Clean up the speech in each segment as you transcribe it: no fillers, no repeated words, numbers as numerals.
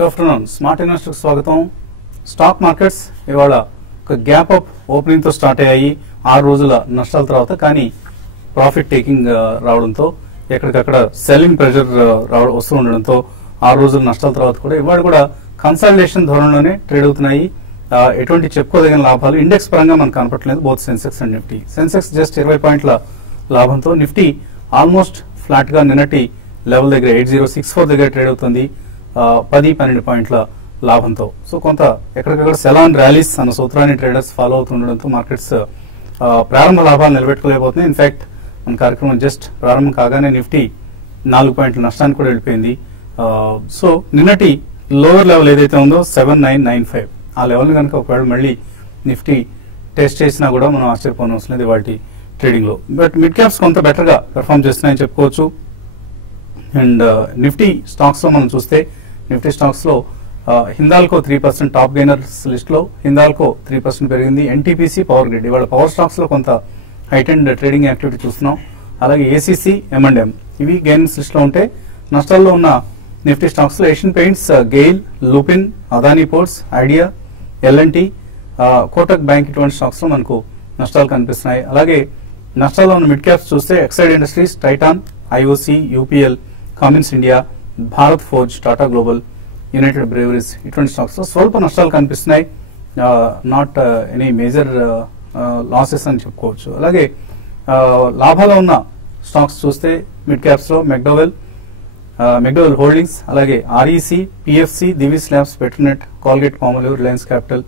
Good afternoon. Smart investor స్వాగతం. Stock markets ఇవాళ ఒక గ్యాప్ అప్ ఓపెనింగ్ తో స్టార్ట్ అయ్యాయి 6 రోజుల నష్టాల తర్వాత. కానీ ప్రాఫిట్ టేకింగ్ రావడంతో ఎక్కడికక్కడ సెల్లింగ్ ప్రెషర్ వస్తూ ఉండడంతో 6 రోజుల నష్టాల తర్వాత కూడా ఇవాళ కూడా కన్సాలిడేషన్ ధోరణిలోనే ట్రేడ్ అవుతున్నాయి. ఎటువంటి చెప్పుకోదగిన లాభాలు ఇండెక్స్ పరంగా మనకు కనపట్లేదు. Both Sensex and Nifty. Sensex just 20 పాయింట్ల లాభంతో, నిఫ్టీ ఆల్మోస్ట్ ఫ్లాట్ గా నిన్నటి లెవెల్ దగ్గర 8064 దగ్గర ట్రేడ్ అవుతుంది 10-12 పాయింట్ల లాభంతో. సో కొంత ఎక్కడికక్కడ సెలాన్ ర్యాలీస్ అన్న సూత్రాన్ని ట్రేడర్స్ ఫాలో అవుతుండడంతో మార్కెట్స్ ప్రారంభ లాభాలు నిలబెట్టుకోలేకపోతున్నాయి. ఇన్ఫాక్ట్ మన కార్యక్రమం జస్ట్ ప్రారంభం కాగానే నిఫ్టీ 4 పాయింట్ల నష్టానికి కూడా వెళ్ళిపోయింది. సో నిన్నటి లోవర్ లెవెల్ ఏదైతే ఉందో 7995 ఆ లెవెల్ కనుక ఒకవేళ మళ్ళీ నిఫ్టీ టెస్ట్ చేసినా కూడా మనం ఆశ్చర్యపోనవసరం లేదు వాటి ట్రేడింగ్ లో. బట్ మిడ్ క్యాప్స్ కొంత బెటర్ గా పెర్ఫార్మ్ చేస్తున్నాయని చెప్పుకోవచ్చు. అండ్ నిఫ్టీ స్టాక్స్ లో మనం చూస్తే నిఫ్టీ స్టాక్స్ లో హిందాల్కో 3% టాప్ గెయినర్స్ లిస్ట్ లో హిందాల్కో 3% పెరిగింది. ఎన్టీపీసీ, పవర్ గ్రిడ్ ఇవాళ పవర్ స్టాక్స్ లో కొంత హైటెండ్ ట్రేడింగ్ యాక్టివిటీ చూస్తున్నాం. అలాగే ఏసీసీ, M&M ఇవి గెయిన్స్ లిస్ట్ లో ఉంటే, నష్టాల్లో ఉన్న నిఫ్టీ స్టాక్స్ లో Asian Paints, GAIL, Lupin, Adani Ports, Idea, L&T, Kotak Bank ఇటువంటి స్టాక్స్ లో మనకు నష్టాలు కనిపిస్తున్నాయి. అలాగే నష్టాల్లో ఉన్న మిడ్ క్యాప్స్ చూస్తే Exide Industries, Titan, IOC, UPL, Cummins India, Bharat Forge, Tata Global, United Breweries ఇటువంటి స్టాక్స్ లో స్వల్ప నష్టాలు కనిపిస్తున్నాయి. నాట్ ఎనీ మేజర్ లాసెస్ అని చెప్పుకోవచ్చు. అలాగే లాభాలు ఉన్న స్టాక్స్ చూస్తే మిడ్ క్యాప్స్ లో మెక్డోవెల్ హోల్డింగ్స్, అలాగే REC, PFC, Divi's labs, Petronet, Colgate Palmolive, Reliance capital,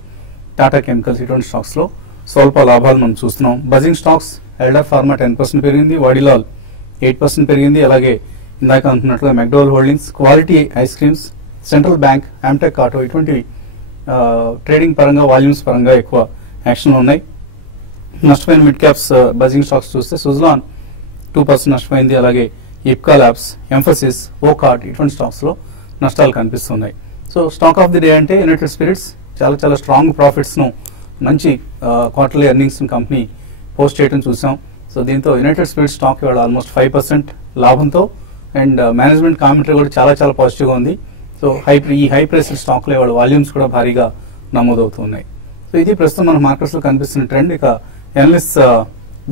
Tata chemicals ఇటువంటి స్టాక్స్ లో స్వల్ప లాభాలు మనం చూస్తున్నాం. బజింగ్ స్టాక్స్, ఎల్డర్ ఫార్మా 10% పెరిగింది, వాడిలాల్ 8% పెరిగింది. అలాగే ఇందాక అంటున్నట్లుగా McDowell Holdings, Quality Ice Creams, Central Bank, Amtek Auto ఇటువంటి ట్రేడింగ్ పరంగా వాల్యూమ్స్ పరంగా ఎక్కువ యాక్షన్ ఉన్నాయి. నష్టపోయిన మిడ్ క్యాప్స్ బజింగ్ స్టాక్స్ చూస్తే సుజ్లాన్ 2% నష్టపోయింది. అలాగే ఇప్కా ల్యాబ్స్, ఎంఫసిస్, ఓకార్ట్ ఇటువంటి స్టాక్స్ లో నష్టాలు కనిపిస్తున్నాయి. So stock of the day అంటే యునైటెడ్ స్పిరిట్స్ చాలా స్ట్రాంగ్ ప్రాఫిట్స్ ను, మంచి క్వార్టర్లీ ఎర్నింగ్స్ కంపెనీ పోస్ట్ చేయడం చూసాం. సో దీంతో యునైటెడ్ స్పిరిట్స్ స్టాక్ ఇవాళ ఆల్మోస్ట్ 5% లాభంతో, అండ్ మేనేజ్మెంట్ కామెంటరీ కూడా చాలా పాజిటివ్ గా ఉంది. సో ఈ హై ప్రైస్ స్టాక్ లో ఇవాళ వాల్యూమ్స్ కూడా భారీగా నమోదవుతున్నాయి. సో ఇది ప్రస్తుతం మన మార్కెట్స్ లో కనిపిస్తున్న ట్రెండ్. ఇక ఎనలిస్ట్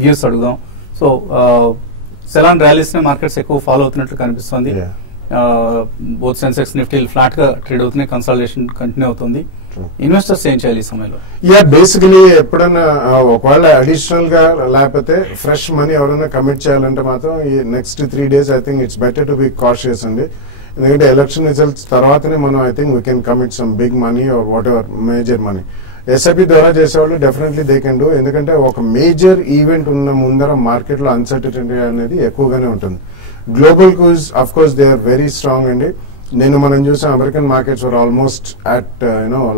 వ్యూస్ అడుగుదాం. సో సెలాన్ ర్యాలీస్ ని మార్కెట్స్ ఎక్కువ ఫాలో అవుతున్నట్లు కనిపిస్తుంది. బోత్ సెన్సెక్స్, నిఫ్టీ ఫ్లాట్ గా ట్రేడ్ అవుతున్నాయి, కన్సాలిడేషన్ కంటిన్యూ అవుతుంది. ఇన్వెస్టర్స్ ఏం చేయాలి ఈ సమయంలో? బేసికలీ ఎప్పుడైనా ఒకవేళ అడిషనల్ గా లేకపోతే ఫ్రెష్ మనీ ఎవరైనా కమిట్ చేయాలంటే మాత్రం ఈ next 3 days I think it's better to be cautious అండి. ఎందుకంటే ఎలక్షన్ రిజల్ట్స్ తర్వాతనే మనం I think we can commit some big money or whatever major money. SIP ద్వారా చేసేవాళ్ళు డెఫినెట్లీ దే కెన్ డూ. ఎందుకంటే ఒక మేజర్ ఈవెంట్ ఉన్న ముందర మార్కెట్ లో అన్సర్టనిటీ అనేది ఎక్కువగానే ఉంటుంది. Global cues of course they are very strong అండి. మనం చూసాం American markets were almost at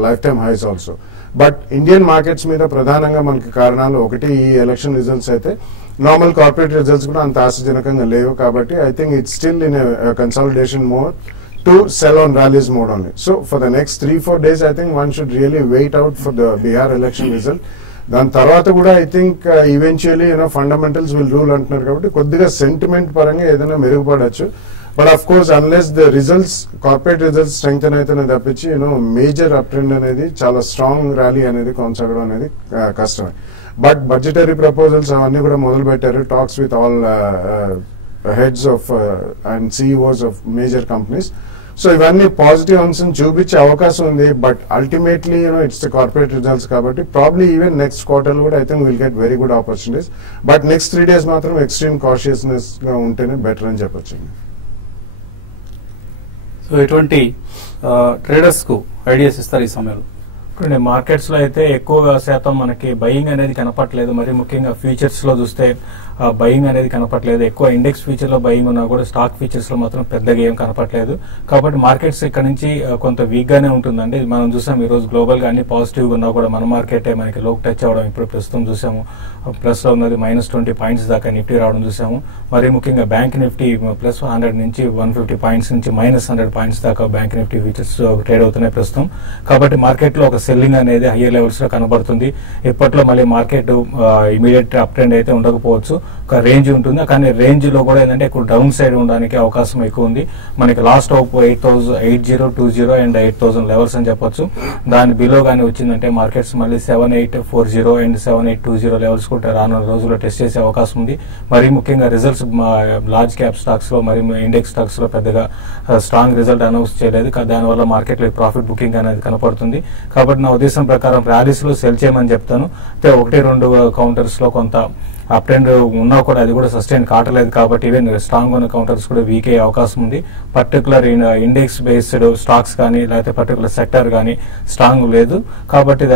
life time highs also. But Indian markets మీద ప్రధానంగా మనకి కారణాలు ఒకటి ఈ ఎలక్షన్ రిజల్ట్స్ అయితే, నార్మల్ కార్పొరేట్ రిజల్ట్స్ కూడా అంత ఆశాజనకంగా లేవు. కాబట్టి I think it's still in consolidation mode to sell on rallies mode only. So for the next 3-4 days I think one should really wait out for the Bihar election result. దాని తర్వాత కూడా I think eventually fundamentals will rule అంటున్నారు కాబట్టి కొద్దిగా sentiment పరంగా ఏదైనా మెరుగుపడచ్చు. But of course unless the results, corporate results strengthen అయితేనే తప్పించి మేజర్ అప్ ట్రెండ్ అనేది, చాలా స్ట్రాంగ్ ర్యాలీ అనేది కొనసాగడం అనేది కష్టమే. బట్ బడ్జెటరీ ప్రపోజల్స్ అవన్నీ కూడా మొదలు పెట్టారు. Talks with all heads of and CEOs of major companies. So ఇవన్నీ పాజిటివ్ అంశం చూపించే అవకాశం ఉంది. But ultimately it's the corporate results కాబట్టి ప్రాబ్లీ ఈవెన్ నెక్స్ట్ క్వార్టర్ కూడా I think will get very good opportunities. But next 3 days మాత్రం extreme కాషియస్నెస్ గా ఉంటేనే బెటర్ అని చెప్పొచ్చు. సో ఎటువంటి ట్రేడర్స్ కు ఐడియాస్ ఇస్తారు ఈ సమయంలో? మార్కెట్స్ లో అయితే ఎక్కువ శాతం మనకి బయింగ్ అనేది కనపట్లేదు. మరి ముఖ్యంగా ఫ్యూచర్స్ లో చూస్తే బయింగ్ అనేది కనపట్లేదు. ఎక్కువ ఇండెక్స్ ఫ్యూచర్ లో బయింగ్ ఉన్నా కూడా స్టాక్ ఫ్యూచర్స్ లో మాత్రం పెద్దగా ఏం కనపట్లేదు. కాబట్టి మార్కెట్స్ ఇక్కడ నుంచి కొంత వీక్ గానే ఉంటుందండి. మనం చూసాం ఈ రోజు గ్లోబల్ గా అన్ని పాజిటివ్ గా ఉన్నా కూడా మన మార్కెటే మనకి లోకి టచ్ అవడం ఇప్పుడు ప్రస్తుతం చూసాము. ప్లస్ లో ఉన్నది -20 పాయింట్స్ దాకా నిఫ్టీ రావడం చూసాము. మరి ముఖ్యంగా బ్యాంక్ నిఫ్టీ +100 నుంచి 150 పాయింట్స్ నుంచి -100 పాయింట్స్ దాకా బ్యాంక్ నిఫ్టీ ఫ్యూచర్స్ ట్రేడ్ అవుతున్నాయి ప్రస్తుతం. కాబట్టి మార్కెట్ లో ఒక సెల్లింగ్ అనేది హయ్యర్ లెవెల్స్ లో కనబడుతుంది. ఇప్పట్లో మళ్ళీ మార్కెట్ ఇమీడియట్ అప్ ట్రెండ్ అయితే ఉండకపోవచ్చు. ఒక రేంజ్ ఉంటుంది. కానీ రేంజ్ లో కూడా ఏంటంటే ఎక్కువ డౌన్ సైడ్ ఉండడానికి అవకాశం ఎక్కువ ఉంది. మనకి లాస్ట్ హోప్ 8020 అండ్ 8000 లెవెల్స్ అని చెప్పొచ్చు. దాని బిలో గానీ వచ్చిందంటే మార్కెట్స్ మళ్ళీ 7840 అండ్ 7820 లెవెల్స్ కూడా రానున్న రోజుల్లో టెస్ట్ చేసే అవకాశం ఉంది. మరీ ముఖ్యంగా రిజల్ట్స్ లార్జ్ క్యాప్ స్టాక్స్ లో మరి ఇండెక్స్ స్టాక్స్ లో పెద్దగా స్ట్రాంగ్ రిజల్ట్ అనౌన్స్ చేయలేదు. దానివల్ల మార్కెట్ లో ప్రాఫిట్ బుకింగ్ అనేది కనపడుతుంది. కాబట్టి నా ఉద్దేశం ప్రకారం ర్యాలీస్ లో సెల్ చేయమని చెప్తాను. అయితే 1-2 కౌంటర్స్ లో కొంత అప్ ట్రెండ్ ఉన్నా కూడా అది కూడా సస్టైన్ కావట్లేదు. కాబట్టి ఈవెన్ స్ట్రాంగ్ ఉన్న కౌంటర్స్ కూడా వీక్ అయ్యే అవకాశం ఉంది. పర్టికులర్ ఇండెక్స్ బేస్డ్ స్టాక్స్ కానీ లేకపోతే పర్టికులర్ సెక్టర్ కానీ స్ట్రాంగ్ లేదు. కాబట్టి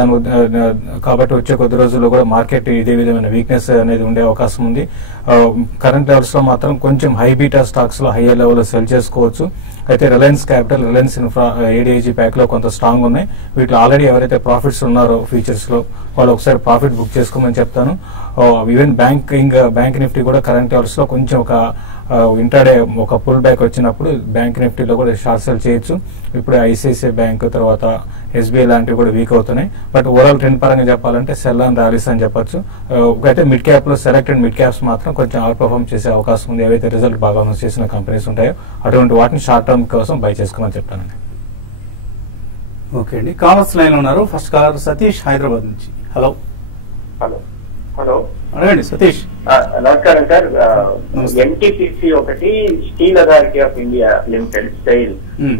కాబట్టి వచ్చే కొద్ది రోజుల్లో కూడా మార్కెట్ ఇదే విధమైన వీక్నెస్ అనేది ఉండే అవకాశం ఉంది. కరెంట్ లెవెల్స్ లో మాత్రం కొంచెం హై బీటా స్టాక్స్ లో హైయర్ లెవెల్ లో సెల్ చేసుకోవచ్చు. అయితే Reliance Capital, Reliance Infra, ADAG pack లో కొంత స్ట్రాంగ్ ఉన్నాయి. వీటిలో ఆల్రెడీ ఎవరైతే ప్రాఫిట్స్ ఉన్నారో ఫ్యూచర్స్ లో వాళ్ళు ఒకసారి ప్రాఫిట్ బుక్ చేసుకోమని చెప్తాను. ఈవెన్ బ్యాంక్ నిఫ్టీ కూడా కరెంట్ లెవెల్స్ లో కొంచెం ఒక ఇంటర్డే ఒక పుల్ బ్యాక్ వచ్చినప్పుడు బ్యాంక్ నిఫ్టీలో కూడా షార్ట్ సెల్ చేయొచ్చు. ఇప్పుడు ఐసిఐసిఐ బ్యాంక్ తర్వాత ఎస్బీఐ లాంటివి కూడా వీక్ అవుతున్నాయి. బట్ ఓవరాల్ ట్రెండ్ పరంగా చెప్పాలంటే సెల్ అండ్ ర్యాలీస్ అని చెప్పొచ్చు. అయితే మిడ్ క్యాప్ లో సెలెక్టెడ్ మిడ్ క్యాప్స్ మాత్రం కొంచెం అవుట్ పర్ఫార్మ్ చేసే అవకాశం ఉంది. ఏవైతే రిజల్ట్ బాగా అనౌన్స్ చేసిన కంపెనీస్ ఉంటాయో అటువంటి వాటిని షార్ట్ టర్మ్ కోసం బై చేసుకోమని చెప్తానండి. ఓకే అండి, కామర్స్ లైన్ లో ఉన్నారు. ఫస్ట్ కాలర్ సతీష్ హైదరాబాద్ నుంచి. హలో హలో అడగండి సతీష్. నమస్కారం సార్. ఎన్టీపీసీ ఒకటి steel Authority of India limited style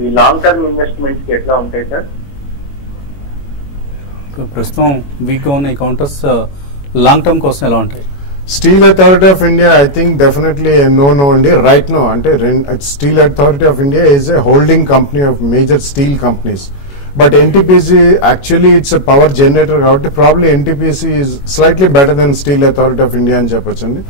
ఈ లాంగ్ టర్మ్ ఇన్వెస్ట్మెంట్స్ కి ఎట్లా ఉంటాయి సార్? ప్రస్తుతం వీక్ ఉన్న ఈ కౌంటర్స్ లాంగ్ టర్మ్ కోసం ఎలా ఉంటాయి? Steel Authority of India I think definitely no అండి రైట్ నో. అంటే Steel Authority of India is a holding company of major steel companies. But NTPC actually it's a power generator కాబట్టి probably NTPC is slightly better than Steel Authority of India అని చెప్పొచ్చండి.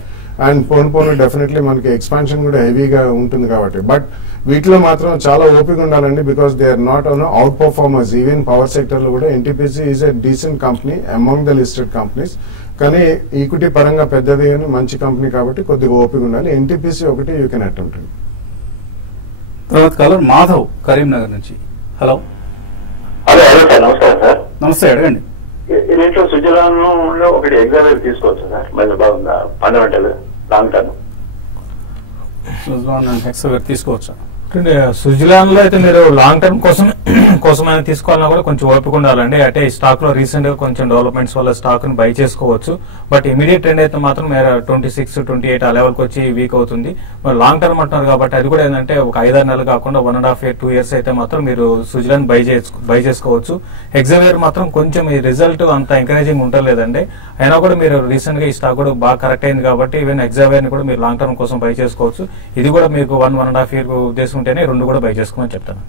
And పోను definitely మనకి expansion కూడా హెవీగా ఉంటుంది కాబట్టి. But వీటిలో మాత్రం చాలా ఓపిక ఉండాలండి, because they are not an outperformers. Even power sector లో కూడా NTPC is a decent company among the listed companies. కానీ ఈక్విటీ పరంగా పెద్దది అని మంచి కంపెనీ కాబట్టి కొద్దిగా ఓపిక ఉండాలి. ఎన్టీపీసీ ఒకటి యూ కెన్ అటెంప్ట్. తర్వాత కాలర్ మాధవ్ కరీంనగర్ నుంచి. హలో హలో సార్, నమస్కారం సార్. నమస్తే, అడగండి. దీంట్లో స్విట్జర్లాండ్ లో ఒకటి ఎగ్జామ్ తీసుకోవచ్చు సార్, మళ్ళీ బాగుందా ఫండమెంటల్ లాంగ్ టర్మ్? హెక్సావేర్ తీసుకోవచ్చా? స్విట్జర్లాండ్ లో అయితే మీరు లాంగ్ టర్మ్ కోసమైనా తీసుకోవాలన్నా కూడా కొంచెం ఓపిక ఉండాలండి. అంటే ఈ స్టాక్ లో రీసెంట్ గా కొంచెం డెవలప్మెంట్స్ వల్ల స్టాక్ ని బై చేసుకోవచ్చు. బట్ ఇమీడియట్ ట్రెండ్ అయితే మాత్రం 26, 28 ఆ లెవెల్ కి వచ్చి వీక్ అవుతుంది. మరి లాంగ్ టర్మ్ అంటున్నారు కాబట్టి అది కూడా ఏంటంటే ఒక 5-6 నెలలు కాకుండా 1.5 year 2 years అయితే మాత్రం మీరు స్విట్జర్లాండ్ బై చేసుకోవచ్చు. ఎగ్జావేర్ మాత్రం కొంచెం ఈ రిజల్ట్ అంత ఎంకరేజింగ్ ఉండలేదండి. అయినా కూడా మీరు రీసెంట్ గా ఈ స్టాక్ కూడా బాగా కరెక్ట్ అయింది కాబట్టి ఈవెన్ ఎగ్జావేర్ ని కూడా మీరు లాంగ్ టర్మ్ కోసం బై చేసుకోవచ్చు. ఇది కూడా మీకు 1.5 year ఉద్దేశం ఉంటేనే రెండు కూడా బై చేసుకోమని చెప్తాను.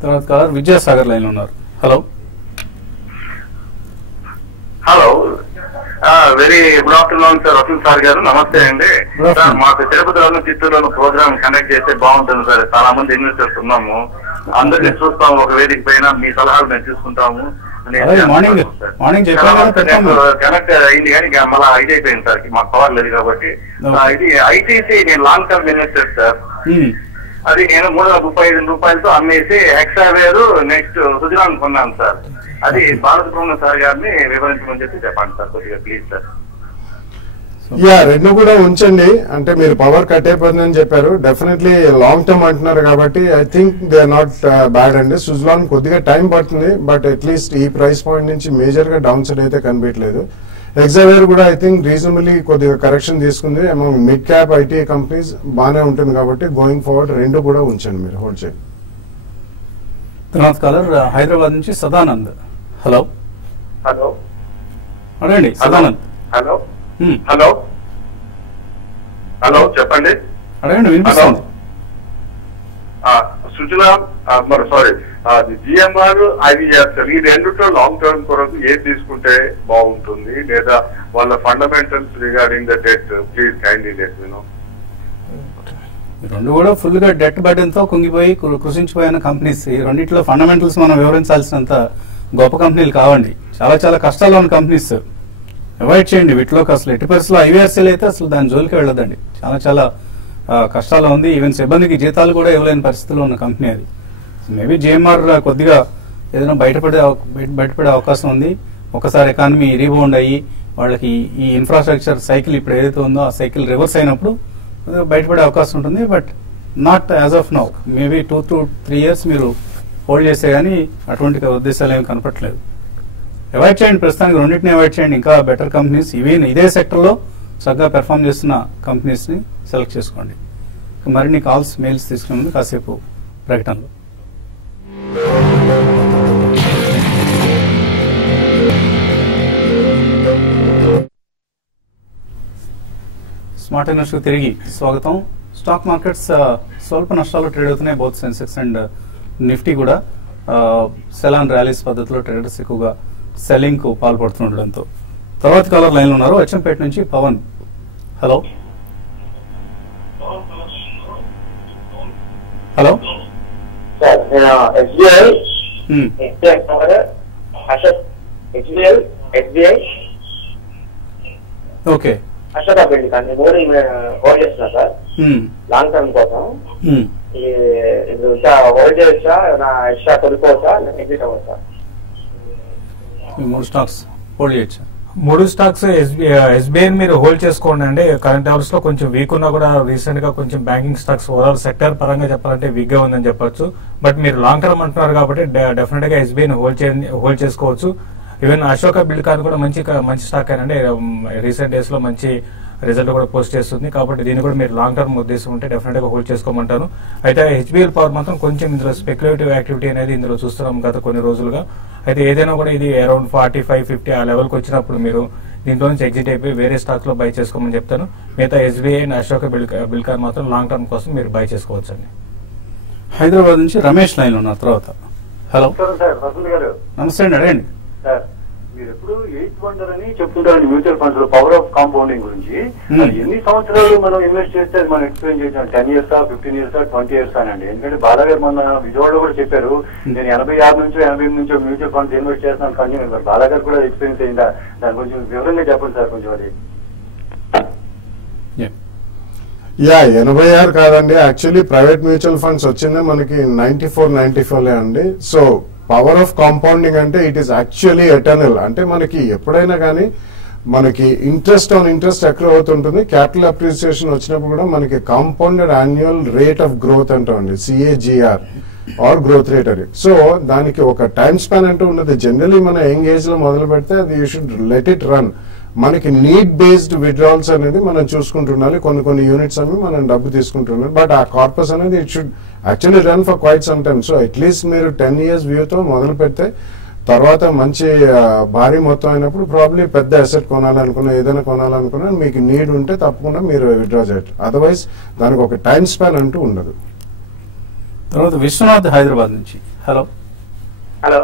తర్వాత కాలర్ విద్యాసాగర్ లైన్ లో ఉన్నారు. Hello hello very good afternoon sir. Vasant sir గారు నమస్తే అండి. సార్ మాకు తిరుపతిలోను చిత్తూరులోను ప్రోగ్రామ్ కండక్ట్ చేస్తే బాగుంటుంది సార్. చాలా మంది ఇన్వెస్టర్స్ ఉన్నాము, అందరినీ చూస్తాము ఒక వేదిక పైన. మీ సలహాలు మేము తీసుకుంటాము. కనెక్ట్ అయింది కానీ మళ్ళీ ఇది అయిపోయింది సార్, మాకు పవర్ లేదు కాబట్టి. ఇది ఐటీసీ నేను లాంగ్ టర్మ్ ఇన్వెస్టర్ సార్. అది నేను 335 రూపాయలతో అమ్మేసి హెక్సావేర్ నెక్స్ట్ సుజలాన్ కొన్నాను సార్. అది బాలసుబ్రహ్మణ్యం సార్ గారిని వివరించమని చెప్పండి సార్ కొద్దిగా ప్లీజ్ సార్. రెండు కూడా ఉంచండి. అంటే మీరు పవర్ కట్ అయిపోతుందని చెప్పారు, డెఫినెట్లీ లాంగ్ టర్మ్ అంటున్నారు కాబట్టి I think they are not bad అండి. సుజలాన్ కొద్దిగా టైం పడుతుంది, బట్ అట్లీస్ట్ ఈ ప్రైస్ పాయింట్ నుంచి మేజర్ గా డౌన్ సైడ్ అయితే కనిపించలేదు. ఎగ్జావేర్ కూడా ఐ థింక్ రీజనబుల్లీ కొద్దిగా కరెక్షన్ తీసుకుంది. Among mid cap IT companies బాగానే ఉంటుంది కాబట్టి గోయింగ్ ఫార్వర్డ్ రెండు కూడా ఉంచండి, మీరు హోల్డ్ చేయండి. తర్వాత కాలర్ హైదరాబాద్ నుంచి సదానంద్. హలో హలో అడగండి సదానంద్. హలో హలో హలో చెప్పండి. అడగండి, వినిపిస్తుంది. సుజలాన్ సారీ జిఎంఆర్ ఐవిఎస్ఎల్ ఈ రెండుతో లాంగ్ టర్మ్ కొరకు ఏది తీసుకుంటే బాగుంటుంది, లేదా వాళ్ళ fundamentals regarding the debt please kindly let me know. రెండు కూడా ఫుల్ గా డెట్ బర్డెన్ తో కుంగిపోయి కృషించిపోయిన కంపెనీస్. ఈ రెండింటిలో ఫండమెంటల్స్ మనం వివరించాల్సినంత గొప్ప కంపెనీలు కావండి, చాలా చాలా కష్టాల్లో ఉన్న కంపెనీస్. అవాయిడ్ చేయండి వీటిలోకి. అసలు ఎట్టి పరిస్థితుల్లో ఐవీఆర్సీఎల్ అయితే అసలు దాని జోలికి వెళ్ళదండి, చాలా చాలా కష్టాలు ఉంది. ఈవెన్ సిబ్బందికి జీతాలు కూడా ఇవ్వలేని పరిస్థితిలో ఉన్న కంపెనీ అది. మేబీ జిఎంఆర్ కొద్దిగా ఏదైనా బయటపడే అవకాశం ఉంది. ఒకసారి ఎకానమీ రీబౌండ్ అయ్యి వాళ్ళకి ఈ ఇన్ఫ్రాస్ట్రక్చర్ సైకిల్ ఇప్పుడు ఏదైతే ఉందో ఆ సైకిల్ రివర్స్ అయినప్పుడు బయటపడే అవకాశం ఉంటుంది. But not as of now. Maybe 2 to 3 years మీరు హోల్డ్ చేస్తే కానీ అటువంటి ఉద్దేశాలు ఏమి కనపట్లేదు. అవాయిడ్ చేయండి, ప్రస్తుతానికి రెండింటిని అవాయిడ్ చేయండి. ఇంకా బెటర్ కంపెనీస్ ఇదే సెక్టర్లో చక్కగా పెర్ఫామ్ చేస్తున్న కంపెనీస్ని సెలెక్ట్ చేసుకోండి. మరిన్ని కాల్స్ మెయిల్స్ తీసుకునే ముందు కాసేపు ప్రకటనలు. స్మార్ట్ ఇన్వెస్టర్ తిరిగి స్వాగతం. స్టాక్ మార్కెట్స్ స్వల్ప నష్టాలు ట్రేడ్ అవుతున్నాయి. బోత్ సెన్సెక్స్ అండ్ నిఫ్టీ కూడా సెల్ అండ్ ర్యాలీస్ పద్ధతిలో ట్రేడర్స్ ఎక్కువగా సెల్లింగ్ కు పాల్పడుతుండడంతో. తర్వాత కాలర్ లైన్ లో ఉన్నారు, అచ్చంపేట నుంచి Pavan. Hello hello okay Ashoka building అండి మూడు హోల్డ్ చేస్తున్నా సార్ లాంగ్ టర్మ్ కోసం. ఇప్పుడు ఇంకా హోల్డ్ చేయొచ్చా, ఎక్స్ట్రా కొనుక్కోవచ్చా, ఎగ్జిట్ అవ్వచ్చా? 3 స్టాక్స్ హోల్డ్ చేయొచ్చా? 3 స్టాక్స్ ఎస్బీఐ మీరు హోల్డ్ చేసుకోండి అండి. కరెంట్ అవర్స్ లో కొంచెం వీక్ ఉన్నా కూడా రీసెంట్ గా కొంచెం బ్యాంకింగ్ స్టాక్స్ ఓవరాల్ సెక్టర్ పరంగా చెప్పాలంటే వీక్ గా ఉందని చెప్పొచ్చు. బట్ మీరు లాంగ్ టర్మ్ అంటున్నారు కాబట్టి డెఫినెట్ గా ఎస్బీఐని హోల్డ్ చేసుకోవచ్చు. ఈవెన్ అశోక బిల్డ్కాన్ కూడా మంచి స్టాక్ అండి. రీసెంట్ డేస్ లో మంచి రిజల్ట్ కూడా పోస్ట్ చేస్తుంది కాబట్టి దీన్ని కూడా మీరు లాంగ్ టర్మ్ ఉద్దేశం ఉంటే డెఫినెట్ గా హోల్డ్ చేసుకోమంటాను. అయితే హెచ్బిఎల్ పవర్ మాత్రం కొంచెం ఇందులో స్పెక్యులేటివ్ యాక్టివిటీ అనేది ఇందులో చూస్తున్నాం గత కొన్ని రోజులుగా. అయితే ఏదైనా కూడా ఇది అరౌండ్ 45-50 ఆ లెవెల్కి వచ్చినప్పుడు మీరు దీంట్లో నుంచి ఎగ్జిట్ అయిపోయి వేరే స్టాక్స్ లో బై చేసుకోమని చెప్తాను. మిగతా ఎస్బీఐ అండ్ అశోక బిల్డ్కాన్ మాత్రం లాంగ్ టర్మ్ కోసం మీరు బై చేసుకోవచ్చు అండి. హైదరాబాద్ నుంచి రమేష్ లైన్ ఉన్నారు తర్వాత. హలో నమస్తే అండి, అడగండి సార్. మీరు ఎప్పుడు 8th వండర్ అని చెప్తుంటారండి మ్యూచువల్ ఫండ్స్ లో, పవర్ ఆఫ్ కాంపౌండింగ్ గురించి. ఎన్ని సంవత్సరాలు మనం ఇన్వెస్ట్ చేస్తే అది మనం ఎక్స్ప్లెయిన్ చేసాం. 10 years, 15 years, 20 years అనండి. ఎందుకంటే బాలాగారు మొన్న విజయవాడలో కూడా చెప్పారు, నేను 86 నుంచో 88 నుంచో మ్యూచువల్ ఫండ్స్ ఇన్వెస్ట్ చేస్తున్నాను కంటిన్యూ. మరి బాలాగారు కూడా ఎక్స్పీరియన్స్ అయిందా? దాని కొంచెం వివరంగా చెప్పండి సార్ కొంచెం. అది 86 కాదండి, యాక్చువల్లీ ప్రైవేట్ మ్యూచువల్ ఫండ్స్ వచ్చిందే మనకి 94 అండి. సో పవర్ ఆఫ్ కాంపౌండింగ్ అంటే ఇట్ ఈస్ యాక్చువల్లీ ఎటర్నల్. అంటే మనకి ఎప్పుడైనా కానీ మనకి ఇంట్రెస్ట్ ఆన్ ఇంట్రెస్ట్ ఎక్కువ అవుతుంటుంది. క్యాపిటల్ అప్రిసియేషన్ వచ్చినప్పుడు కూడా మనకి compounded annual rate of growth అంటామండి, CAGR ఆర్ గ్రోత్ రేట్ అది. సో దానికి ఒక టైం స్పాన్ అంటూ ఉన్నది. జనరలీ మన యంగ్ ఏజ్ లో మొదలు పెడితే అది you should let it run. మనకి నీడ్ బేస్డ్ విత్డ్రాల్స్ అనేది మనం చూసుకుంటుండాలి. కొన్ని యూనిట్స్ అవి మనం డబ్బు తీసుకుంటున్నాం. బట్ ఆ కార్పస్ అనేది it should actually run for quite some time. So at least మీరు 10 years వ్యూతో మొదలు పెడితే తర్వాత మంచి భారీ మొత్తం అయినప్పుడు ప్రాబ్లీ పెద్ద అసెట్ కొనాలనుకున్నా, ఏదైనా కొనాలనుకున్నా మీకు నీడ్ ఉంటే తప్పకుండా మీరు విత్డ్రా చేయొచ్చు. అదర్వైజ్ దానికి ఒక టైం స్పాన్ అంటూ ఉండదు. తర్వాత విశ్వనాథ్ హైదరాబాద్ నుంచి. హలో హలో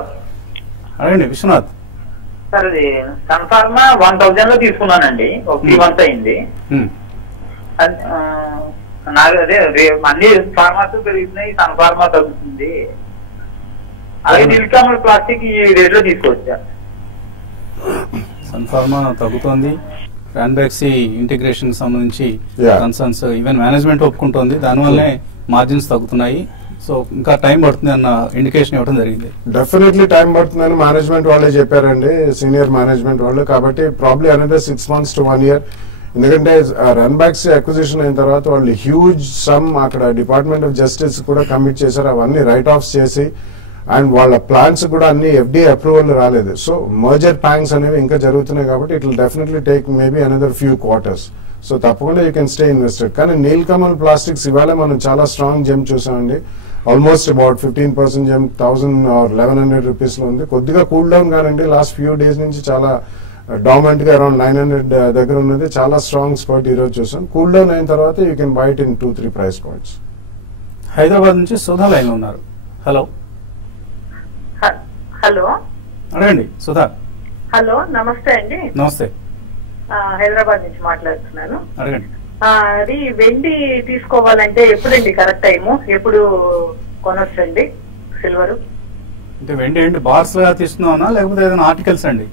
అడగండి విశ్వనాథ్. సార్ అది సన్ఫార్మా 1000 లో తీసుకున్నానండి, ఒక 3 months అయింది. నాకు అదే అన్ని ఫార్మాస్ పెరుగుతున్నాయి, సన్ఫార్మా తగ్గుతుంది. అలాగే నిల్కామల్ ప్లాస్టిక్ ఈ రేట్ లో తీసుకోవచ్చా? సన్ఫార్మా తగ్గుతోంది. రాన్బాక్సీ ఇంటిగ్రేషన్ సంబంధించి కన్సర్న్స్ ఈవెన్ మేనేజ్మెంట్ ఒప్పుకుంటోంది, దానివల్లనే మార్జిన్స్ తగ్గుతున్నాయి. సో ఇంకా టైం పడుతుంది అన్న ఇండికేషన్ ఇవ్వడం జరిగింది. డెఫినెట్లీ టైం పడుతుందని మేనేజ్మెంట్ వాళ్ళే చెప్పారండి, సీనియర్ మేనేజ్మెంట్ వాళ్ళు. కాబట్టి probably another 6 months to 1 year. ఎందుకంటే రన్బాక్స్ అక్విజిషన్ అయిన తర్వాత వాళ్ళు హ్యూజ్ సమ్ అక్కడ డిపార్ట్మెంట్ ఆఫ్ జస్టిస్ కూడా కమిట్ చేశారు. అవన్నీ రైట్ ఆఫ్స్ చేసి అండ్ వాళ్ళ ప్లాన్స్ కూడా అన్ని FDI అప్రూవల్ రాలేదు. సో మర్జర్ ప్లాన్స్ అనేవి ఇంకా జరుగుతున్నాయి కాబట్టి it will definitely take maybe another few quarters. So తప్పకుండా యూ కెన్ స్టే ఇన్వెస్టెడ్. కానీ నీల్కమల్ ప్లాస్టిక్స్ ఇవాళ మనం చాలా స్ట్రాంగ్ జంప్ చూసామండి. Almost about 15% jump 1000 or 1100 rupees లో ఉంది. కొద్దిగా కూల్ డౌన్ కానండి, లాస్ట్ ఫ్యూ డేస్ నుంచి చాలా డామినెంట్ గా అరౌండ్ 900 దగ్గర ఉన్నది. చాలా స్ట్రాంగ్ స్పాట్ ఈ రోజు చూసాం. కూల్ డౌన్ అయిన తర్వాత you can buy it in 2-3 price points. Hyderabad నుంచి సుధా లైన్ లో ఉన్నారు. హలో హలో అడగండి సుధా. హలో నమస్తే అండి. నమస్తే, హైదరాబాద్ నుంచి మాట్లాడుతున్నాను. అడగండి. అది వెండి తీసుకోవాలంటే ఎప్పుడండి కరెక్ట్ టైము, ఎప్పుడు కొనొచ్చండి సిల్వర్? అంటే వెండి ఏంటి బార్స్ లాగా తీసుకున్నావునా లేకపోతే ఏదైనా ఆర్టికల్స్ అండి?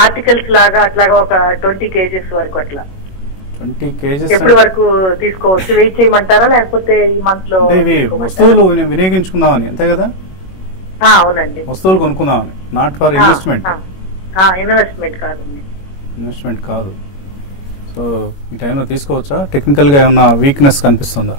ఆర్టికల్స్ లాగా అట్లాగా ఒక 20 kgs వరకు అట్లా. 20 kgs ఎప్పటి వరకు తీసుకోవచ్చు? వెయిట్ చేయమంటారా లేకపోతే ఈ మంత్ లో? ఇవి వస్తువులు వినియోగించుకుందామని అంతే కదా? అవునండి, వస్తువులు కొనుక్కుందామని, నాట్ ఫర్ ఇన్వెస్ట్మెంట్. ఇన్వెస్ట్మెంట్ కాదండి. ఇన్వెస్ట్మెంట్ కాదు. సో ఈ టైంలో తీసుకోవచ్చా? టెక్నికల్ గా ఏమన్నా వీక్నెస్ కనిపిస్తుందా?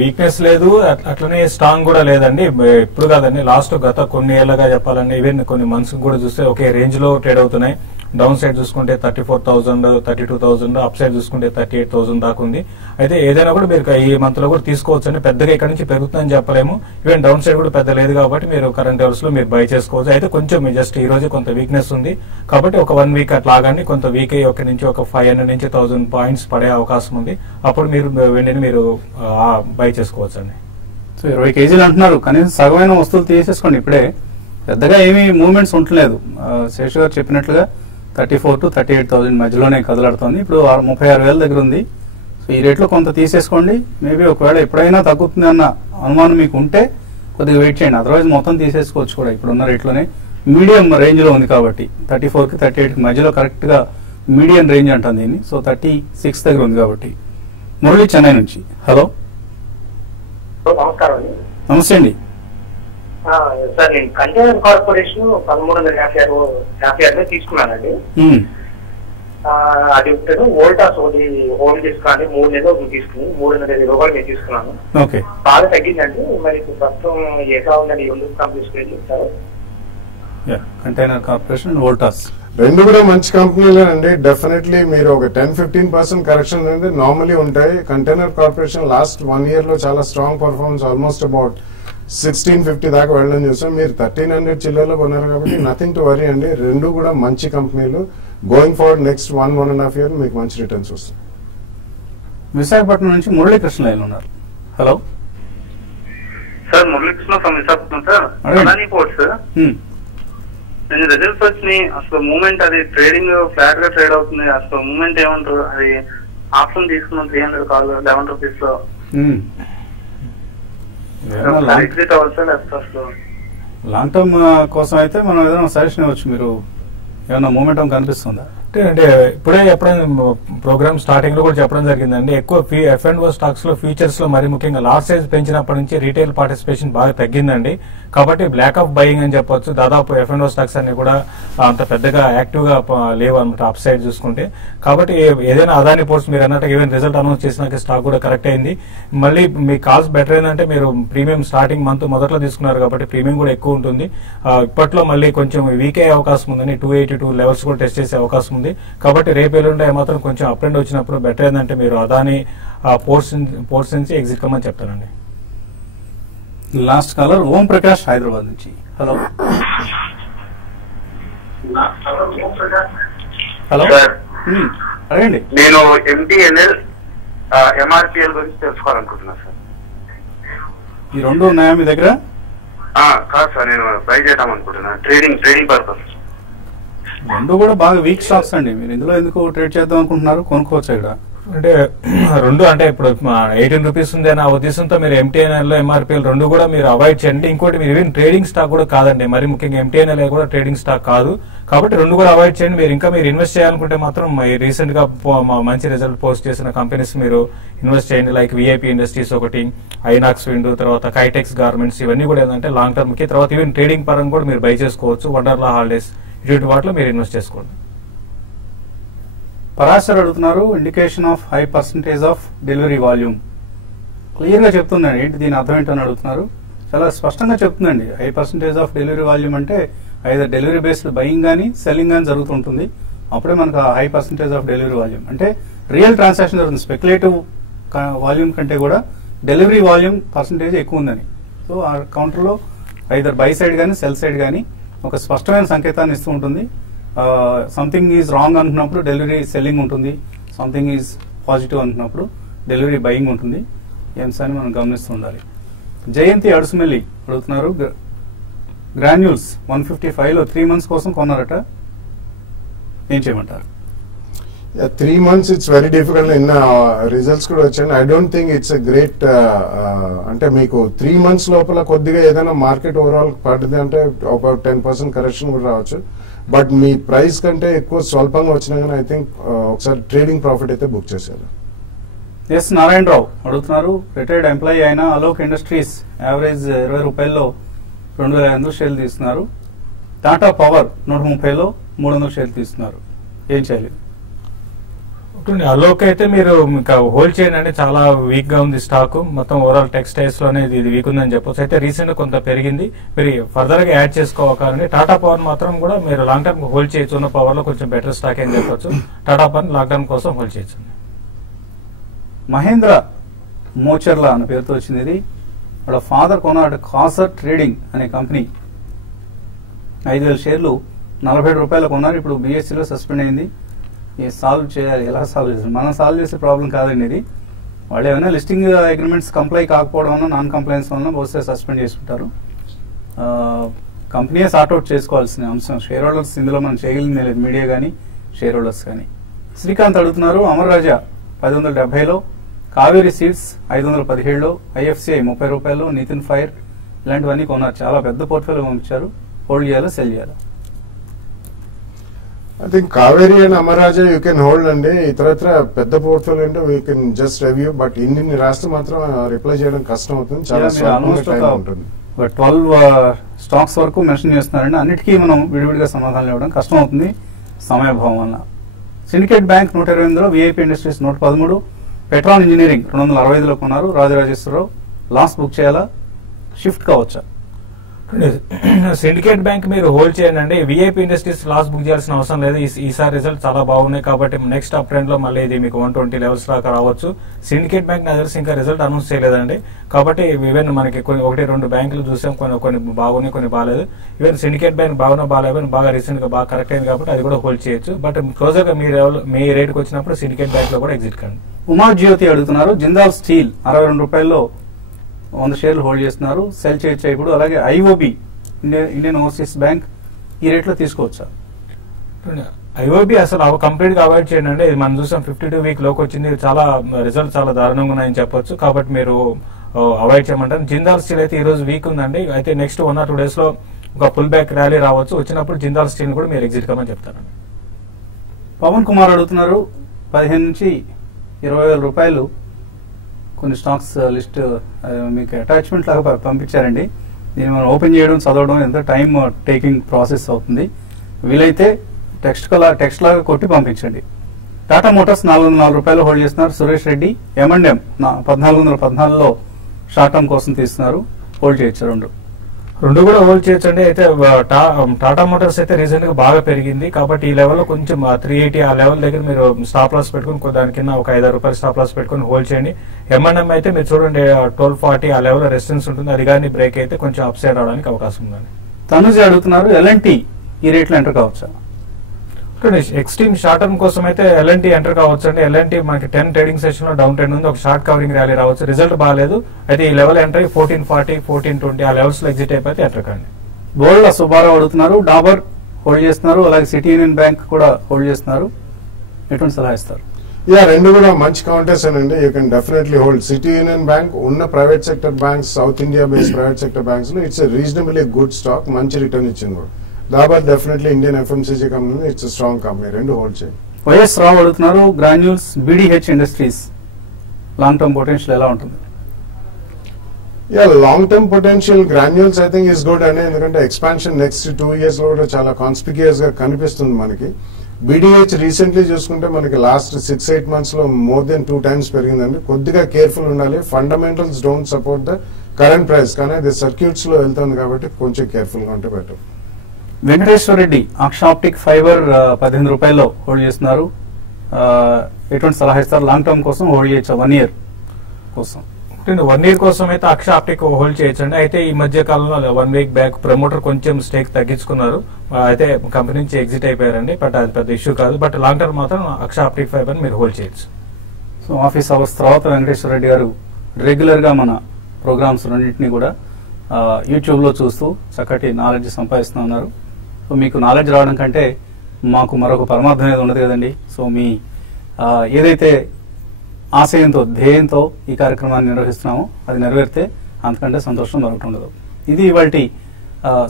వీక్నెస్ లేదు, అట్లనే స్ట్రాంగ్ కూడా లేదండి. ఇప్పుడు కాదండి, లాస్ట్ గత కొన్ని ఏళ్ళగా చెప్పాలండి, ఈవెన్ కొన్ని మంత్స్ కూడా చూస్తే ఒకే రేంజ్ లో ట్రేడ్ అవుతున్నాయి. డౌన్ సైడ్ చూసుకుంటే 34,000, 32,000, అప్ సైడ్ చూసుకుంటే 38,000 దాకా ఉంది. అయితే ఏదైనా కూడా మీరు ఈ మంత్ లో కూడా తీసుకోవచ్చు అండి. పెద్దగా ఇక్కడ నుంచి పెరుగుతుందని చెప్పలేము. ఈవెన్ డౌన్ సైడ్ కూడా పెద్ద లేదు కాబట్టి మీరు కరెంట్ అవర్స్ లో మీరు బై చేసుకోవచ్చు. అయితే కొంచెం జస్ట్ ఈ రోజు కొంత వీక్నెస్ ఉంది కాబట్టి ఒక 1 వీక్ అట్లాగానే కొంత వీక్ అయ్యి ఒక నుంచి ఒక 500 నుంచి 1000 పాయింట్స్ పడే అవకాశం ఉంది. అప్పుడు మీరు వెంటనే మీరు బై చేసుకోవచ్చు అండి. సో 20 కేజీలు అంటున్నారు, కనీసం సగమైన వస్తువులు తీసేసుకోండి. ఇప్పుడే పెద్దగా ఏమీ మూవ్మెంట్స్ ఉండలేదు. శేషు గారు చెప్పినట్లుగా 34,000 to 38,000 మధ్యలోనే కదలాడుతోంది. ఇప్పుడు 36,000 దగ్గర ఉంది. సో ఈ రేట్లో కొంత తీసేసుకోండి. మేబీ ఒకవేళ ఎప్పుడైనా తగ్గుతుంది అన్న అనుమానం మీకు ఉంటే కొద్దిగా వెయిట్ చేయండి. అదర్వైజ్ మొత్తం తీసేసుకోవచ్చు కూడా. ఇప్పుడున్న రేట్లోనే మీడియం రేంజ్ లో ఉంది కాబట్టి 34కి 38కి మధ్యలో కరెక్ట్ గా మీడియం రేంజ్ అంటాను దీన్ని. సో 36 దగ్గర ఉంది కాబట్టి. మురళి చెన్నై నుంచి. హలో, నమస్కారం. నమస్తే అండి. సార్, నేను కంటైనర్ కార్పొరేషన్ 1350 తీసుకున్నానండి. అది ఒకటి వోల్టాస్ ఒకటి హోల్డ్ చేసుకోండి. 3 నెలలు తీసుకుని 320 రూపాయలు నేను తీసుకున్నాను. బాగా తగ్గిందండి. మరి ప్రస్తుతం ఎట్లా ఉందండి? ఎందుకు కంపెనీ చెప్తారు? కంటైనర్ కార్పొరేషన్, వోల్టాస్ రెండు కూడా మంచి కంపెనీలే అండి. డెఫినెట్లీ మీరు ఒక 10-15% కరెక్షన్ అనేది నార్మలీ ఉంటాయి. కంటైనర్ కార్పొరేషన్ లాస్ట్ 1 year లో చాలా స్ట్రాంగ్ పర్ఫార్మెన్స్, ఆల్మోస్ట్ అబౌట్ 1650 దాకా వెళ్ళడం చూసాం. మీరు 1300 చిల్లర్లో కొన్నారు కాబట్టి నథింగ్ టు వరీ అండి. రెండు కూడా మంచి కంపెనీలు. గోయింగ్ ఫార్వర్డ్ నెక్స్ట్ 1.5 year మీకు మంచి రిటర్న్స్ వస్తాయి. విశాఖపట్నం నుంచి మురళీకృష్ణ లైన్ ఉన్నారు. Hello sir, Muralikrishna from Visakhapatnam sir. Adani ports నేను రిజల్ట్స్ వచ్చినాయి. అసలు మూమెంట్ అది ట్రేడింగ్ ఫ్లాట్ గా ట్రేడ్ అవుతుంది. అసలు మూమెంట్ ఏమంటారు? అది ఆప్షన్ తీసుకున్నాం 300 కాల్ 11 రూపీస్ లో. లాంగ్ టర్మ్ కోసం అయితే మనం ఏదైనా సజెషన్ ఇవ్వచ్చు. మీరు ఏమైనా మూమెంటం కనిపిస్తుందా? అంటే ఇప్పుడే ఎప్పుడైనా ప్రోగ్రామ్ స్టార్టింగ్ లో కూడా చెప్పడం జరిగిందండి. ఎక్కువ F&O స్టాక్స్ లో ఫ్యూచర్స్ లో మరి ముఖ్యంగా లాట్ సైజ్ పెంచినప్పటి నుంచి రీటైల్ పార్టిసిపేషన్ బాగా తగ్గిందండి. కాబట్టి బ్లాక్ ఆఫ్ బయింగ్ అని చెప్పొచ్చు. దాదాపు F&O స్టాక్స్ అన్ని కూడా అంత పెద్దగా యాక్టివ్ గా లేవు అనమాట అప్ సైడ్ చూసుకుంటే. కాబట్టి ఏదైనా అదాని పోర్ట్స్ మీరు అన్నట్టు ఈవెన్ రిజల్ట్ అనౌన్స్ చేసినాక స్టాక్ కూడా కరెక్ట్ అయింది. మళ్ళీ మీ కాల్స్ బెటర్ ఏంటంటే మీరు ప్రీమియం స్టార్టింగ్ మంత్ మొదట్లో తీసుకున్నారు కాబట్టి ప్రీమియం కూడా ఎక్కువ ఉంటుంది. ఇప్పట్లో మళ్ళీ కొంచెం వీక్ అయ్యే అవకాశం ఉందని 282 లెవెల్స్ కూడా టెస్ట్ చేసే అవకాశం ఉంది. కాబట్టి రేపు ఎల్లుండే మాత్రం కొంచెం అప్ అండ్ వచ్చినప్పుడు బెటర్ ఏంటంటే మీరు అదాని పోర్ట్స్ నుంచి ఎగ్జిట్ కమ్మని చెప్తానండి. లాస్ట్ కాలర్ ఓం ప్రకాష్ హైదరాబాద్ నుంచి. హలో హలో అడగండి. నేను MTNL MRPL గురించి తెలుసుకోవాలనుకుంటున్నా సార్. ఈ రెండు ఉన్నాయా మీ దగ్గర? కాదు సార్, నేను బై చేద్దాం అనుకుంటున్నా ట్రేడింగ్ పర్పస్. రెండు కూడా బాగా వీక్ స్టాక్స్ అండి. మీరు ఇందులో ఎందుకు ట్రేడ్ చేద్దాం అనుకుంటున్నారు? కొనుక్కోవచ్చు ఇక్కడ. అంటే రెండు అంటే ఇప్పుడు 18 రూపీస్ ఉంది అన్న ఉద్దేశంతో మీరు MTNL లో MRPL రెండు కూడా మీరు అవాయిడ్ చేయండి. ఇంకోటి మీరు ఈవెన్ ట్రేడింగ్ స్టాక్ కూడా కాదండి. మరి ముఖ్యంగా MTNL కూడా ట్రేడింగ్ స్టాక్ కాదు. కాబట్టి రెండు కూడా అవాయిడ్ చేయండి. మీరు ఇన్వెస్ట్ చేయాలనుకుంటే మాత్రం రీసెంట్ గా మంచి రిజల్ట్ పోస్ట్ చేసిన కంపెనీస్ మీరు ఇన్వెస్ట్ చేయండి. లైక్ VIP ఇండస్ట్రీస్ ఒకటి, ఐనాక్స్ విండ్, తర్వాత కైటెక్స్ గార్మెంట్స్, ఇవన్నీ కూడా ఏంటంటే లాంగ్ టర్మ్ కి. తర్వాత ఈవెన్ ట్రేడింగ్ పరంగా కూడా మీరు బై చేసుకోవచ్చు. వండర్లా హాలిడేస్ ఇటువంటి వాటిలో మీరు ఇన్వెస్ట్ చేసుకోండి. పరాశర్ అడుగుతున్నారు, indication of high percentage of delivery volume. Clear గా చెప్తుందండి. ఏంటి దీని అర్థం ఏంటని అడుగుతున్నారు. చాలా స్పష్టంగా చెప్తుందండి. High percentage of delivery volume అంటే ఐదర్ డెలివరీ బేస్డ్ బయింగ్ కానీ సెల్లింగ్ కానీ జరుగుతుంటుంది. అప్పుడే మనకు high percentage of delivery volume అంటే రియల్ ట్రాన్సాక్షన్ జరుగుతుంది. స్పెక్యులేటివ్ వాల్యూమ్ కంటే కూడా డెలివరీ వాల్యూమ్ పర్సంటేజ్ ఎక్కువ ఉందని. సో ఆ కౌంటర్లో ఐదర్ బై సైడ్ కానీ సెల్ సైడ్ కానీ ఒక స్పష్టమైన సంకేతాన్ని ఇస్తూ ఉంటుంది. సంథింగ్ ఈజ్ రాంగ్ అనుకున్నప్పుడు డెలివరీ సెల్లింగ్ ఉంటుంది. సంథింగ్ ఈజ్ పాజిటివ్ అనుకున్నప్పుడు డెలివరీ బయింగ్ ఉంటుంది. ఈ అంశాన్ని మనం గమనిస్తూ ఉండాలి. జయంతి అడుసుమెల్లి అడుగుతున్నారు, గ్రాన్యూల్స్ 155లో 3 months కోసం కొన్నారట, ఏం చేయమంటారు? 3 months ఇట్స్ వెరీ డిఫికల్ట్. నిన్న రిజల్ట్స్ కూడా వచ్చాయి. I don't think it's a great అంటే మీకు 3 months లోపల కొద్దిగా ఏదైనా మార్కెట్ ఓవరాల్ పడుతుంది అంటే ఒక 10% కరెక్షన్ కూడా రావచ్చు. బట్ మీ ప్రైస్ కంటే ఎక్కువ స్వల్పంగా వచ్చినా కానీ ఐ థింక్ ఒకసారి ట్రేడింగ్ ప్రాఫిట్ అయితే బుక్ చేశారు. ఎస్ నారాయణరావు అడుగుతున్నారు, రిటైర్డ్ ఎంప్లాయీ అయిన అలోక్ ఇండస్ట్రీస్ యావరేజ్ 20 రూపాయల్లో 2500 షేర్లు తీస్తున్నారు. టాటా పవర్ 130లో 300 షేర్లు తీస్తున్నారు. ఏం చేయాలి? అలోక్ అయితే మీరు ఇంకా హోల్డ్ చేయండి అంటే చాలా వీక్ గా ఉంది స్టాక్. మొత్తం ఓవరాల్ టెక్స్టైల్స్ లోనే ఇది వీక్ ఉందని చెప్పొచ్చు. అయితే రీసెంట్ గా కొంత పెరిగింది, మీరు ఫర్దర్ గా యాడ్ చేసుకోవాలండి. టాటా పవర్ మాత్రం కూడా మీరు లాంగ్ టర్మ్ హోల్డ్ చేయొచ్చు. ఉన్న పవర్ లో కొంచెం బెటర్ స్టాక్ అని చెప్పొచ్చు. టాటా పవర్ లాంగ్ టర్మ్ కోసం హోల్డ్ చేయొచ్చు. మహేంద్ర మోచర్ల అనే పేరుతో వచ్చింది ఇది. వాళ్ళ ఫాదర్ కొన్నాడు కాసర్ ట్రేడింగ్ అనే కంపెనీ. 5,000 షేర్లు 47 రూపాయలు కొన్నారు. ఇప్పుడు బీఎస్సీలో సస్పెండ్ అయింది. సాల్వ్ చేయాలి, ఎలా సాల్వ్ చేయాలి? మనం సాల్వ్ చేసే ప్రాబ్లం కాదండి ఇది. వాళ్ళు ఏమైనా లిస్టింగ్ అగ్రిమెంట్స్ కంప్లై కాకపోవడం వల్ల, నాన్ కంప్లైన్స్ వల్ల బహుశా సస్పెండ్ చేసుకుంటారు. కంపెనీయే సార్ట్అవుట్ చేసుకోవాల్సిన అంశం. షేర్ హోల్డర్స్ ఇందులో మనం చేయగలిగింది లేదు, మీడియా కానీ షేర్ హోల్డర్స్ కానీ. శ్రీకాంత్ అడుగుతున్నారు అమర్ రాజా 1070లో, కావేరీ సీడ్స్ 517లో, ఐఎఫ్సిఐ 30 రూపాయలు, నితిన్ ఫైర్ ఇలాంటివన్నీ కొన్నారు. చాలా పెద్ద పోర్ట్ఫోలియో పంపించారు. హోల్డ్ చేయాలా, సెల్ చేయాలా? I think Kaveri and Amaraja you can hold అండి. ఇతరత్ర పెద్ద పోర్ట్ఫోలియో అంటే we can just review, but ఇన్ని రాస్తే మాత్రం రిప్లై చేయడం కష్టం అవుతుంది. చాలా ఆల్మోస్ట్ టైం ఉంటుంది. 12 స్టాక్స్ వరకు మెన్షన్ చేస్తున్నారండి. అన్నిటికీ మనం విడివిడిగా సమాధానాలు ఇవ్వడం కష్టం అవుతుంది సమయభావం వల్ల. సిండికేట్ బ్యాంక్ 128లో, విఐపి ఇండస్ట్రీస్ 113, పెట్రాన్ ఇంజనీరింగ్ 265లో కొన్నారు. రాజరాజేశ్వరరావు లాస్ బుక్ చేయాలా, షిఫ్ట్ కావచ్చా? సిండికేట్ బ్యాంక్ మీరు హోల్డ్ చేయండి. విఐపి ఇండస్ట్రీస్ లాస్ బుక్ చేయాల్సిన అవసరం లేదు. ఈసారి రిజల్ట్ చాలా బాగున్నాయి కాబట్టి నెక్స్ట్ అప్ ట్రెండ్ లో మళ్ళీ ఇది మీకు 120 లెవెల్స్ దాకా రావచ్చు. సిండికేట్ బ్యాంక్ నాకు తెలిసి ఇంకా రిజల్ట్ అనౌన్స్ చేయలేదండి. కాబట్టి ఈవెన్ మనకి 1-2 బ్యాంకులు చూసాం, కొన్ని బాగున్నాయి, కొన్ని బాగాలేదు. ఈవెన్ సిండికేట్ బ్యాంక్ బాగాలేదు, బాగా రీసెంట్ గా బాగా కరెక్ట్ అయింది కాబట్టి అది కూడా హోల్డ్ చేయొచ్చు. బట్ క్లోజర్ గా మీ రేట్కి వచ్చినప్పుడు సిండికేట్ బ్యాంక్ లో కూడా ఎగ్జిట్ కండి. ఉమా జ్యోతి అడుగుతున్నారు జిందాల్ స్టీల్ 62 రూపాయల్లో 100 షేర్లు హోల్డ్ చేస్తున్నారు. సెల్ చేయొచ్చా ఇప్పుడు? అలాగే ఐఓబి ఇండియన్ ఓవర్సీస్ బ్యాంక్ ఈ రేట్లో తీసుకోవచ్చా? ఐఓబి అసలు కంప్లీట్ గా అవాయిడ్ చేయండి. ఇది మనం చూసాం 52 వీక్ లోకి వచ్చింది. చాలా రిజల్ట్ చాలా దారుణంగా ఉన్నాయని చెప్పొచ్చు. కాబట్టి మీరు అవాయిడ్ చేయమంటారు. జిందాల్ స్టీల్ అయితే ఈ రోజు వీక్ ఉందండి. అయితే నెక్స్ట్ 1 or 2 days లో ఒక పుల్ బ్యాక్ ర్యాలీ రావచ్చు. వచ్చినప్పుడు జిందాల్ స్టీల్ కూడా మీరు ఎగ్జిట్ కమని చెప్తారండి. పవన్ కుమార్ అడుగుతున్నారు 15 నుంచి 20,000 రూపాయలు కొన్ని స్టాక్స్ లిస్ట్ మీకు అటాచ్మెంట్ లాగా పంపించారండి. దీన్ని మనం ఓపెన్ చేయడం, చదవడం ఎంత టైం టేకింగ్ ప్రాసెస్ అవుతుంది. వీలైతే టెక్స్ట్ లాగా కొట్టి పంపించండి. టాటా మోటార్స్ 404 రూపాయలు హోల్డ్ చేస్తున్నారు. సురేష్ రెడ్డి M&M 1414లో షార్ట్ టర్మ్ కోసం తీస్తున్నారు. హోల్డ్ చేయొచ్చు. రెండు కూడా హోల్డ్ చేయొచ్చండి. అయితే టాటా మోటార్స్ అయితే రీసెంట్ గా బాగా పెరిగింది కాబట్టి ఈ లెవెల్లో కొంచెం 380 ఆ లెవెల్ దగ్గర మీరు స్టాప్ లాస్ పెట్టుకుని దాని కింద ఒక 5 రూపాయలు స్టాప్ లాస్ పెట్టుకుని హోల్డ్ చేయండి. M&M అయితే మీరు చూడండి 1240 ఆ లెవెల్ రెసిస్టెన్స్ ఉంటుంది. అది కానీ బ్రేక్ అయితే కొంచెం అప్ సైడ్ అవడానికి అవకాశం ఉందండి. తనుజ అడుగుతున్నారు L&T ఈ రేట్లో ఎంటర్ కావచ్చా? ఎక్స్ట్రీమ్ షార్ట్ టర్మ్ కోసం అయితే L&T ఎంటర్ కావచ్చు అండి. L&T మనకి 10 ట్రేడింగ్ సెషన్ లో డౌన్ ట్రెండ్ ఉంది. ఒక షార్ట్ కవరింగ్ ర్యాలీ రావచ్చు. రిజల్ట్ బాగాలేదు. అయితే ఈ లెవెల్ ఎంటర్ 1440, 1420 ఆ లెవెల్స్ లో ఎగ్జిట్ అయిపోతే ఎంటర్ కండి. బోల్డ్ సుబ్బారావు అడుగుతున్నారు డాబర్ హోల్డ్ చేస్తున్నారు. అలాగే సిటీ యూనియన్ బ్యాంక్ కూడా హోల్డ్ చేస్తున్నారు. ఎటువంటి సలహా ఇస్తారు? రెండు కూడా మంచి కౌంటర్స్ అండి. You can definitely hold. City Union Bank ఉన్న private sector banks, South India based private sector banks లో ఇట్స్ రీజనబుల్లీ గుడ్ స్టాక్, మంచి రిటర్న్ ఇచ్చింది కూడా. Dabur definitely Indian FMCG company, it's strong company. రెండు హోల్డ్ చేయండి. వైఎస్ రావు అడుగుతున్నారు Granules BDH industries long term potential ఎలా ఉంటుంది? Long term potential granules I think is good అండి. ఎందుకంటే ఎక్స్పాన్షన్ నెక్స్ట్ 2 years లో కూడా చాలా కాన్స్పిక్యూస్ గా కనిపిస్తుంది మనకి. BDH రీసెంట్లీ చూసుకుంటే మనకి లాస్ట్ 6-8 months లో మోర్ దెన్ 2 times పెరిగిందండి. కొద్దిగా కేర్ఫుల్ ఉండాలి. Fundamentals don't support the current price, కానీ అది సర్క్యూట్స్ లో వెళ్తుంది కాబట్టి కొంచెం కేర్ఫుల్ గా ఉంటే బెటర్. వెంకటేశ్వర రెడ్డి అక్షాప్టిక్ ఫైబర్ 15 రూపాయల్లో హోల్డ్ చేస్తున్నారు. ఎటువంటి సలహా ఇస్తారు? లాంగ్ టర్మ్ కోసం హోల్డ్ చేయొచ్చా? 1 year కోసం? 1 year కోసం అయితే అక్ష ఆప్టిక్ హోల్డ్ చేయొచ్చండి. అయితే ఈ మధ్య కాలంలో 1 week బ్యాక్ ప్రమోటర్ కొంచెం స్టేక్ తగ్గించుకున్నారు. అయితే కంపెనీ నుంచి ఎగ్జిట్ అయిపోయారండి. బట్ అది పెద్ద ఇష్యూ కాదు. బట్ లాంగ్ టర్మ్ మాత్రం అక్ష ఆప్టిక్ ఫైబర్ మీరు హోల్డ్ చేయొచ్చు. సో ఆఫీస్ అవర్స్ తర్వాత వెంకటేశ్వర రెడ్డి గారు రెగ్యులర్ గా మన ప్రోగ్రామ్స్ రెండింటినీ కూడా యూట్యూబ్ లో చూస్తూ చక్కటి నాలెడ్జ్ సంపాదిస్తూ ఉన్నారు. సో మీకు నాలెడ్జ్ రావడం కంటే మాకు మరొక పరమార్థం అనేది ఉండదు కదండి. సో మీ ఏదైతే ఆశయంతో, ధ్యేయంతో ఈ కార్యక్రమాన్ని నిర్వహిస్తున్నామో అది నెరవేరితే అంతకంటే సంతోషం మరొకటి ఉండదు. ఇది ఇవాల్టి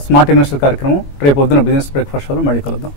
స్మార్ట్ ఇన్వెస్టర్ కార్యక్రమం. రేపు పొద్దున బిజినెస్ బ్రేక్ఫాస్ట్ లో మళ్ళీ కలుద్దాం.